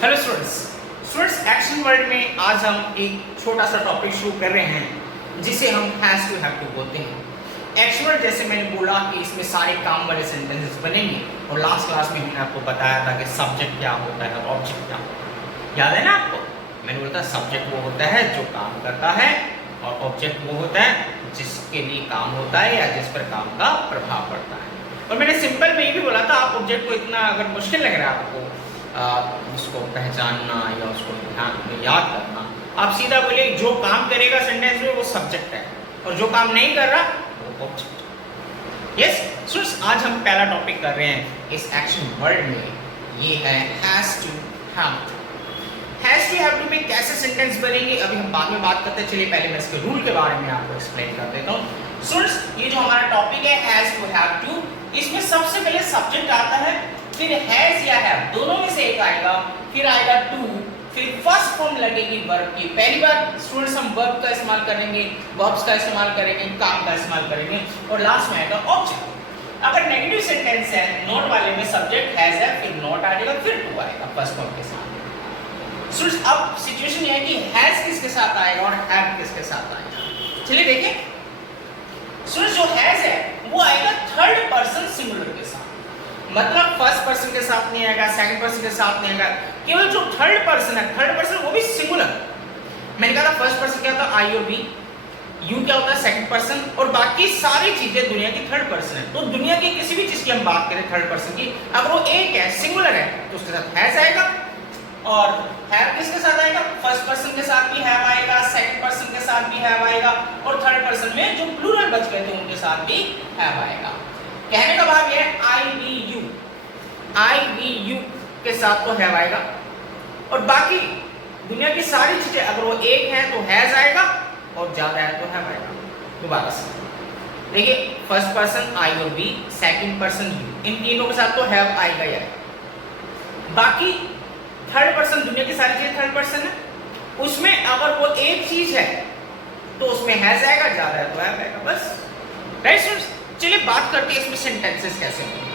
Hello students action word में आज हम एक छोटा सा टॉपिक शुरू कर रहे हैं जिसे हम हैज टू हैव टू बोलते हैं। एक्शन वर्ड जैसे मैंने बोला कि इसमें सारे काम वाले सेंटेंसेस बनेंगे और लास्ट क्लास में हमने आपको बताया था कि सब्जेक्ट क्या होता है और ऑब्जेक्ट क्या होता है। याद है ना आपको? मैंने बोला था सब्जेक्ट वो होता है जो काम करता है और ऑब्जेक्ट वो होता है जिसके लिए काम होता है या जिस पर काम का प्रभाव पड़ता है। और मैंने सिंपल में ये भी बोला था आप ऑब्जेक्ट को इतना अगर मुश्किल लग रहा है आपको उसको पहचानना या उसको याद करना, आप सीधा बोलिए जो काम करेगा सेंटेंस में वो सब्जेक्ट है और जो काम नहीं कर रहा वो ऑब्जेक्ट। यस स्टूडेंट्स, आज हम पहला टॉपिक कर रहे हैं इस एक्शन वर्ड में, ये है has to have to. Has to have to में कैसे सेंटेंस बनेंगे अभी हम बाद में बात करते हैं। चलिए पहले मैं इसके रूल के बारे में आपको एक्सप्लेन कर देता हूँ। स्टूडेंट्स, ये जो हमारा टॉपिक है हैज टू हैव टू, इसमें सबसे पहले सब्जेक्ट आता है, फिर हैज या हैव दोनों में से एक आएगा, फिर आएगा टू, फिर फर्स्ट फॉर्म लगेगी वर्ब की। पहली बार स्टूडेंट्स हम वर्ब का इस्तेमाल करेंगे, वर्ब्स का इस्तेमाल करेंगे, काम का इस्तेमाल करेंगे और लास्ट में आएगा ऑब्जेक्ट। अगर नेगेटिव सेंटेंस है नॉट वाले में सब्जेक्ट हैज है, फिर नॉट आएगा, फिर टू आएगा फर्स्ट फॉर्म के साथ। स्टूडेंट्स, अब सिचुएशन ये है कि हैज किसके साथ आएगा और हैव किसके साथ आएगा। चलिए देखिए स्टूडेंट्स, जो हैज है वो आएगा थर्ड पर्सन सिंगुलर के साथ, मतलब फर्स्ट पर्सन के साथ नहीं आएगा, सेकंड पर्सन के साथ नहीं आएगा, केवल जो थर्ड पर्सन है, थर्ड पर्सन वो भी सिंगुलर। मैंने कहा था फर्स्ट पर्सन क्या होता है आई और बी, यू क्या होता है सेकंड पर्सन और बाकी सारी चीजें दुनिया की थर्ड पर्सन है। तो दुनिया की किसी भी चीज की हम बात करें थर्ड पर्सन की, अगर वो एक है सिंगुलर है तो उसके साथ हैज आएगा और हैव किसके साथ आएगा, फर्स्ट पर्सन के साथ भी हैव आएगा, सेकंड पर्सन के साथ भी हैव आएगा और थर्ड पर्सन में जो प्लूरल बच गए थे उनके साथ भी हैव आएगा। कहने का भाव ये है आई वी यू के साथ तो हैव आएगा और बाकी दुनिया की सारी चीजें अगर वो एक है तो हैज आएगा और ज्यादा है तो हैव आएगा। दोबारा से देखिए, फर्स्ट पर्सन आई और बी, सेकंड पर्सन यू, इन तीनों के साथ तो हैव आएगा ही आएगा। बाकी थर्ड पर्सन दुनिया की सारी चीजें थर्ड पर्सन है, उसमें अगर वो एक चीज है तो उसमें हैज आएगा, ज्यादा है तो हैव आएगा, बस। राइट स्टूडेंट्स, चलिए बात करते हैं इसमें सेंटेंसेस कैसे बनेंगे।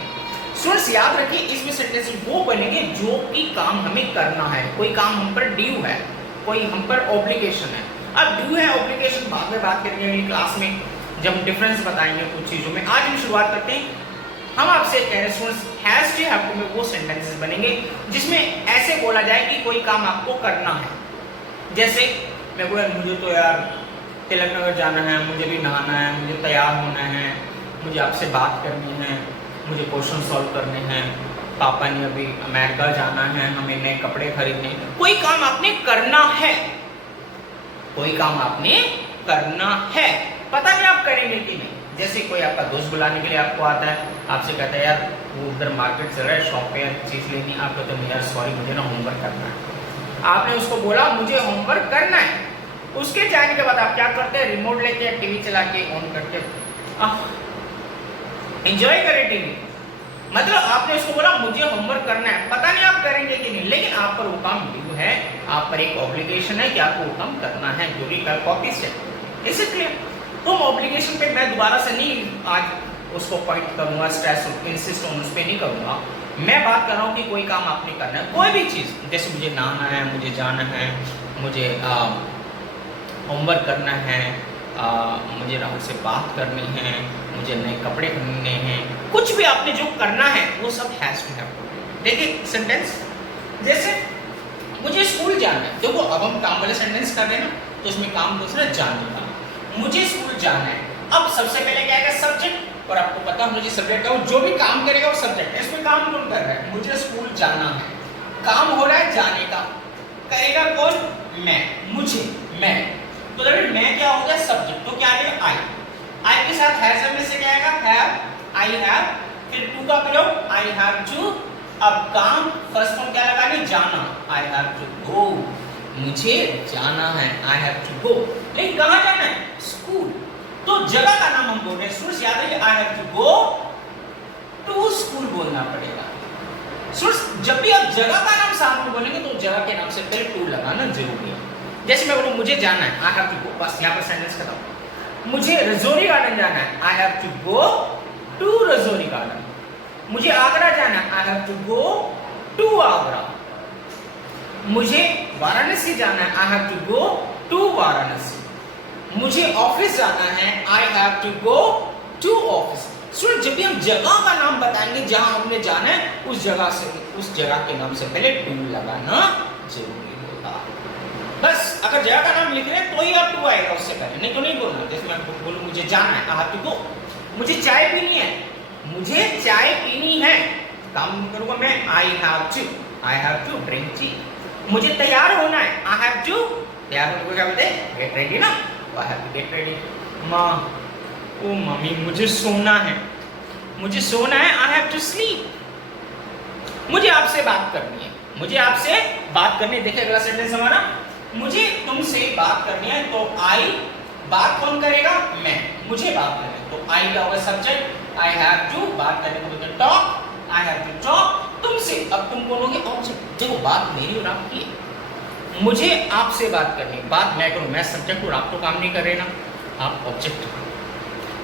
स्टूडेंट्स याद रखिए इसमें सेंटेंसेस वो बनेंगे जो कि काम हमें करना है, कोई काम हम पर ड्यू है, कोई हम पर ऑब्लिगेशन है। अब ड्यू है ऑब्लिगेशन बाद में बात करेंगे क्लास में जब हम डिफरेंस बताएंगे कुछ चीजों में। आज हम शुरुआत करते हैं, हम आपसे कह रहे हैं students has to have to में वो सेंटेंसेस बनेंगे जिसमें ऐसे बोला जाए कि कोई काम आपको करना है। जैसे मैं बोला मुझे तो यार तिलक नगर जाना है, मुझे भी नहाना है, मुझे तैयार होना है, मुझे आपसे बात करनी है, मुझे क्वेश्चन सॉल्व करने हैं, पापा ने अभी अमेरिका जाना है, हमें नए कपड़े खरीदने। कोई काम आपने करना है, कोई काम आपने करना है, पता नहीं आप करेंगे कि नहीं। जैसे कोई आपका दोस्त बुलाने के लिए आपको आता है, आपसे कहता है यार वो उधर मार्केट चल रहा है, शॉप पे चीज़ लेनी, आप कहते हैं यार सॉरी मुझे ना होमवर्क करना है। आपने उसको बोला मुझे होमवर्क करना है, उसके जाने के बाद आप क्या करते हैं, रिमोट लेके टीवी चला के ऑन करके एंजॉय करें टीवी। मतलब आपने उसको बोला मुझे होमवर्क करना है, पता नहीं आप करेंगे कि नहीं, लेकिन आप पर वो काम ड्यू है, आप पर एक ऑब्लिगेशन है कि आपको वो काम करना है जो कि कल कॉपी से। इसे क्लियर? तो ऑब्लिगेशन पे मैं दोबारा से नहीं आज उसको पॉइंट करूंगा, स्ट्रेस इंसिस्ट ऑन उस पर नहीं करूंगा। मैं बात कर रहा हूँ कि कोई काम आपने करना है, कोई भी चीज़, जैसे मुझे नहाना है, मुझे जाना है, मुझे होमवर्क करना है, मुझे राहुल से बात करनी है, मुझे नए कपड़े खरीदने हैं, कुछ भी आपने जो करना है वो सब हैज टू हैव टू। देखिए सेंटेंस जैसे मुझे स्कूल जाना है, देखो अब हम काम वाले सेंटेंस कर रहे हैं ना, तो उसमें काम दूसरा जाने का, मुझे स्कूल जाना है। अब सबसे पहले क्या आएगा, सब्जेक्ट, और आपको पता मुझे सब्जेक्ट है, जो भी काम करेगा वो सब्जेक्ट है। इसमें काम कौन कर रहा है, मुझे स्कूल जाना है, काम हो रहा है जाने का, करेगा कौन, मैं, मुझे, मैं, तो मैं क्या हो गया सब्जेक्ट, तो क्या आएगा आई के साथ हैज में से क्या आएगा हैव, आई हैव, फिर टू का प्रयोग आई हैव टू। अब काम फर्स्ट फॉर्म क्या लगानी, जाना, आई हैव टू गो, मुझे जाना है, आई हैव टू गो। लेकिन कहाँ जाना है, स्कूल, तो जगह का नाम हम बोल रहे हैं स्टूडेंट्स, याद रखिए I have to go to school बोलना पड़ेगा। स्टूडेंट्स जब भी आप जगह का नाम साथ में बोलेंगे तो जगह के नाम से पहले टू लगाना जरूरी है। जैसे मैं बोलूं मुझे जाना है, आई हैव टू गो, बस यहाँ पर सेंटेंस खत्म। मुझे रजौरी गार्डन जाना है, I have to go to Rajouri garden. मुझे आगरा जाना है, I have to go to Agra. मुझे वाराणसी जाना है, I have to go to Varanasi. मुझे ऑफिस जाना है, I have to go to office. Student, जब भी हम जगह का नाम बताएंगे जहां हमने जाना है, उस जगह के नाम से पहले टू लगाना जरूरी होगा। बस अगर जगह का नाम लिख रहे हैं तो ही और टू आएगा उससे पहले, नहीं तो नहीं बोलना। जैसे मैं बोलूं मुझे जाना है, आई हैव टू गो। मुझे चाय पीनी है, मुझे चाय पीनी है, काम करूंगा मैं, I have to drink tea. मुझे तैयार होना है, आई हैव टू, तैयार होने को क्या बोलते हैं, गेट रेडी ना, I have to get ready. माँ, ओ मम्मी मुझे सोना है, मुझे सोना है, आई हैव टू स्लीप। मुझे आपसे बात करनी है, मुझे आपसे बात करनी है। देखिए अगला सेंटेंस हमारा, मुझे तुमसे बात करनी है, तो आई, बात कौन करेगा, मैं, मुझे बात करनी है, तो आई का होगा सब्जेक्ट, आई हैव टू, बात करने को बोलते हैं talk, I have to talk तुमसे। अब तुम बोलोगे ऑब्जेक्ट, देखो बात मेरी और आपकी है, मुझे आपसे बात करनी है, बात मैं करूं, मैं सब्जेक्ट और आप तो काम नहीं कर रहे ना, आप object.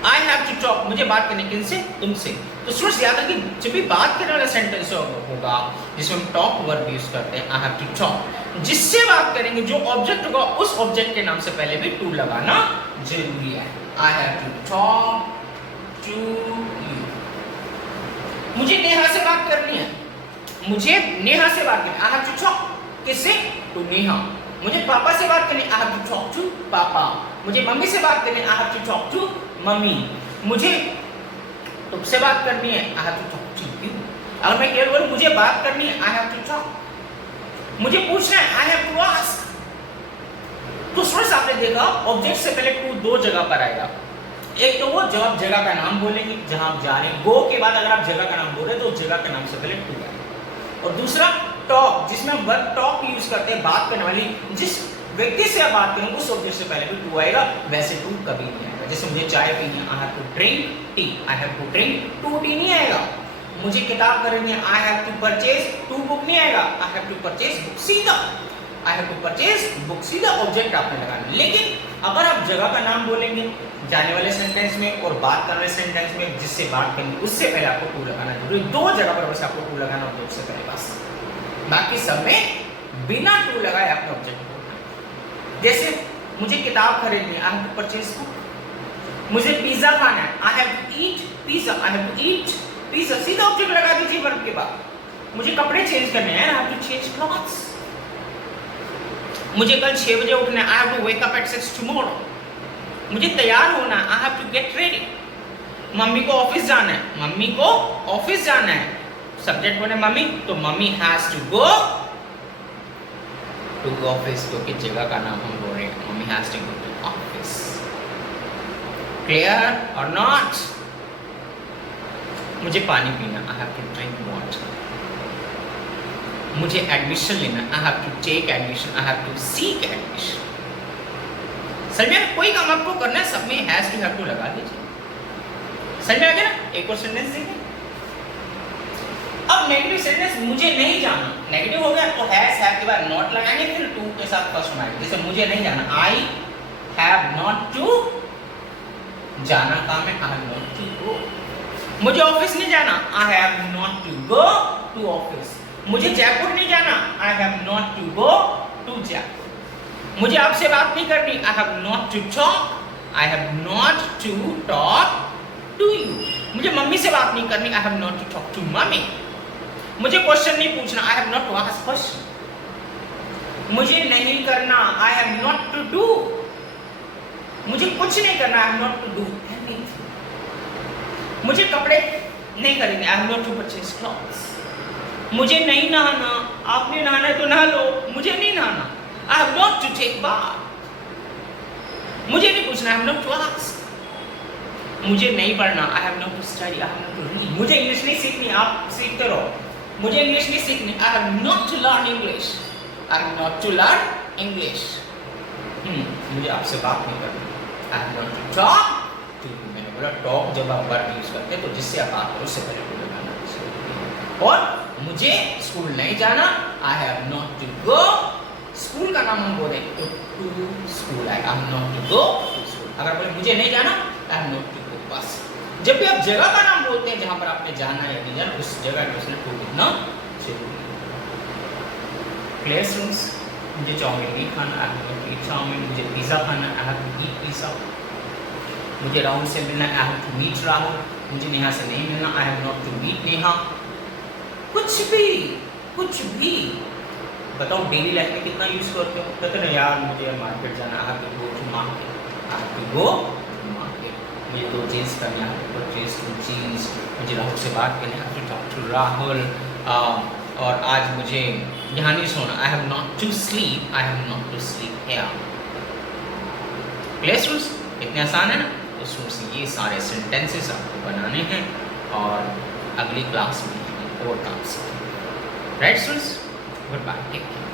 I have to talk, मुझे बात करनी किनसे, तुमसे। तो स्टूडेंट्स याद रखिए, जब भी बात करने वाला सेंटेंस होगा जिसमें हम टॉक वर्ब यूज करते हैं, आई हैव टू टॉक, जिससे बात करेंगे जो ऑब्जेक्ट होगा उस ऑब्जेक्ट के नाम से पहले भी टू लगाना जरूरी है। I have to talk to you. मुझे नेहा से बात करनी है, मुझे नेहा से बात करनी है, आई हैव टू टॉक किससे, टू नेहा। मुझे पापा से बात करनी है, I have to talk to papa. मुझे मम्मी से बात करनी है, I have to talk to mummy. मुझे तुमसे बात करनी है, I have to talk to you. अगर मैं केवल बोलूं मुझे बात करनी है, आई हैव टू टॉक। मुझे पूछना है, आई हैव टू आस्क। तो स्टूडेंट्स आपने देखा ऑब्जेक्ट से पहले टू दो जगह पर आएगा। एक तो वो जब आप जगह का नाम बोलेंगे जहां आप जा रहे हैं, गो के बाद अगर आप जगह का नाम बोल रहे हैं तो जगह के नाम से पहले टू आएगा। और दूसरा टॉक, जिसमें हम वर्ब टॉक यूज करते हैं, बात करने वाली जिस व्यक्ति से आप बात करेंगे उस ऑब्जेक्ट से पहले भी टू आएगा, वैसे टू कभी नहीं आएगा। जैसे मुझे चाय पीनी है, I have to drink tea, I have to drink to tea नहीं आएगा। मुझे किताब खरीदनी है, I have to purchase to book नहीं आएगा, I have to purchase book, सीधा I have to purchase book, सीधा ऑब्जेक्ट आपने लगाना। लेकिन अगर आप जगह का नाम बोलेंगे जाने वाले सेंटेंस में और बात करने वाले सेंटेंस में जिससे बात करेंगे उससे पहले आपको टू लगाना जरूरी। दो जगह पर बस आपको टू लगाना ऑब्जेक्ट से पहले, बस बाकी सब में बिना टू लगाए आपने ऑब्जेक्ट बोलना। जैसे मुझे किताब खरीदनी है, I have to purchase book. मुझे पिज्जा खाना है, I have to eat pizza, I have to eat pizza, सीधा ऑब्जेक्ट लगा दीजिए वर्ब के बाद। मुझे कपड़े चेंज करने हैं, I have to change clothes. मुझे कल 6 बजे उठना है, I have to wake up at 6 tomorrow. मुझे तैयार होना है, I have to get ready. Mummy को ऑफिस जाना है, मम्मी को ऑफिस जाना है, सब्जेक्ट बने मम्मी, तो mummy has to go to office, क्योंकि जगह का नाम हम बोल रहे हैं, mummy has to go to office. Clear or not? मुझे पानी पीना, I have to drink water. मुझे एडमिशन लेना, I have to take admission, I have to seek admission. Sir में कोई काम आपको करना है, सब में हैज टू हैव टू लगा दीजिए। समझ में आ गया ना? एक और सेंटेंस देखिए। अब नेगेटिव सेंटेंस, मुझे नहीं जाना, नेगेटिव हो गया तो हैज हैव के बाद नॉट लगाएंगे, फिर टू के साथ फर्स्ट में आएगा। जैसे मुझे नहीं जाना, आई हैव नॉट टू जाना, काम है I have not to go. मुझे ऑफिस नहीं जाना, I have not to go to office. मुझे जयपुर नहीं जाना, I have not to go to Jaipur. मुझे आपसे बात नहीं करनी, I have not to talk, I have not to talk to you. मुझे मम्मी से बात नहीं करनी, I have not to talk to mummy. मुझे क्वेश्चन नहीं पूछना, I have not to ask question. मुझे नहीं करना, I have not to do. मुझे कुछ नहीं करना, I have not to do anything. मुझे कपड़े नहीं खरीदने, I have not to purchase clothes. मुझे नहीं नहाना, आपने नहाना है तो नहा लो, मुझे नहीं नहाना, I have not to take bath. मुझे नहीं पूछना, I have not to ask. मुझे नहीं पढ़ना, I have not to study, I have not to read. मुझे इंग्लिश नहीं सीखनी, आप सीखते रहो। मुझे इंग्लिश नहीं सीखनी, I have not to learn English. I have not to learn English. मुझे आपसे बात नहीं करनी, I have not to talk to you. मैंने बोला talk जब आप वर्ब यूज करते हैं तो जिससे आप बात करो उससे पहले टू लगाना चाहिए। और मुझे स्कूल नहीं जाना, I have not to go. School का नाम हम बोले तो टू स्कूल आएगा, I am not to go to school. अगर बोले मुझे नहीं जाना, I am not to go बस। जब भी आप जगह का नाम बोलते हैं जहां पर आपने जाना या नहीं जाना, उस जगह में उसने टू लिखना जरूरी है। Clear students? मुझे चाउमीन नहीं खाना, I have to eat chowmein. मुझे पिज़्ज़ा खाना, I have to eat pizza. मुझे राहुल से मिलना, I have to meet Rahul. मुझे नेहा से नहीं मिलना, I have not to meet Neha. कुछ भी बताओ डेली लाइफ में कितना यूज़ करते हो? कहते ना यार मुझे मार्केट जाना, I have to go to market, I have to go to market. मुझे 2 जीन्स करना है, परचेज 2 जीन्स। मुझे राहुल से बात करनी है, I have to talk to Rahul. और आज मुझे यहाँ नहीं सोना, I have not to sleep, I have not to sleep here. Clear students? इतने आसान है ना? तो स्टूडेंट्स ये सारे सेंटेंसेस आपको बनाने हैं और अगली क्लास में हम और काम सीखेंगे। Right students? Good bye, take care.